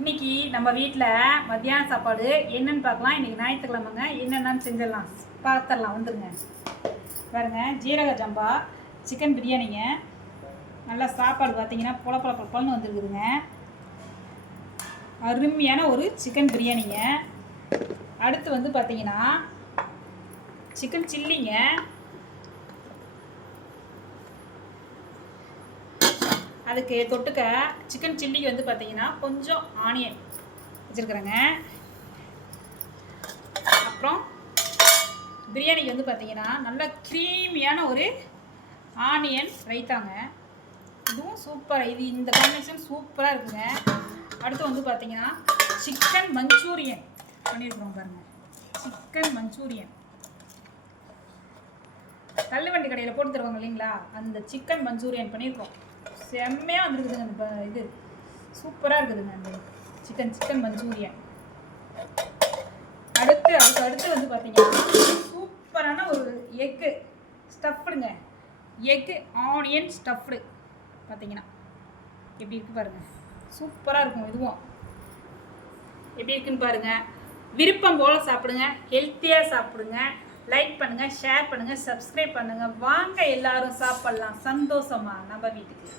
இன்னைக்கு நம்ம வீட்டில் மத்தியான சாப்பாடு என்னன்னு பார்க்கலாம். இன்னைக்கு ஞாயிற்றுக்கிழமைங்க. என்னென்னு செஞ்சிடலாம் பார்த்துடலாம். வந்துடுங்க. பாருங்க, ஜீரக ஜம்பா சிக்கன் பிரியாணிங்க. நல்லா சாப்பாடு பார்த்தீங்கன்னா பொலன்னு வந்துருக்குதுங்க. அருமையான ஒரு சிக்கன் பிரியாணிங்க. அடுத்து வந்து பார்த்தீங்கன்னா சிக்கன் சில்லிங்க. அதுக்கு தொட்டுக்க சிக்கன் சில்லிக்கு வந்து பார்த்தீங்கன்னா கொஞ்சம் ஆனியன் வச்சுருக்குறேங்க. அப்புறம் பிரியாணிக்கு வந்து பார்த்தீங்கன்னா நல்ல க்ரீமியான ஒரு ஆனியன் ரைத்தாங்க. இதுவும் சூப்பர். இந்த காம்பினேஷன் சூப்பராக இருக்குங்க. அடுத்து வந்து பார்த்தீங்கன்னா சிக்கன் மஞ்சூரியன் பண்ணியிருக்கிறோம் பாருங்கள். சிக்கன் மஞ்சூரியன் தள்ளுவண்டி கடையில் போட்டு தருவாங்க இல்லைங்களா, அந்த சிக்கன் மஞ்சூரியன் பண்ணியிருக்கோம். செம்மையாக வந்துருக்குதுங்க. அந்த இது சூப்பராக இருக்குதுங்க அந்த சிக்கன் மஞ்சூரியன். அதுக்கு அடுத்து வந்து பார்த்தீங்கன்னா சூப்பரான ஒரு எக்கு ஸ்டஃப்டுங்க. எக்கு ஆனியன் ஸ்டஃப்டு பார்த்தீங்கன்னா எப்படி இருக்குது பாருங்கள். சூப்பராக இருக்கும். இதுவும் எப்படி இருக்குன்னு பாருங்கள். விருப்பம் போல் சாப்பிடுங்க, ஹெல்த்தியாக சாப்பிடுங்க. லைக் பண்ணுங்கள், ஷேர் பண்ணுங்கள், சப்ஸ்கிரைப் பண்ணுங்கள். வாங்க எல்லாரும் சாப்பிட்லாம் சந்தோஷமாக நம்ம வீட்டுக்கு.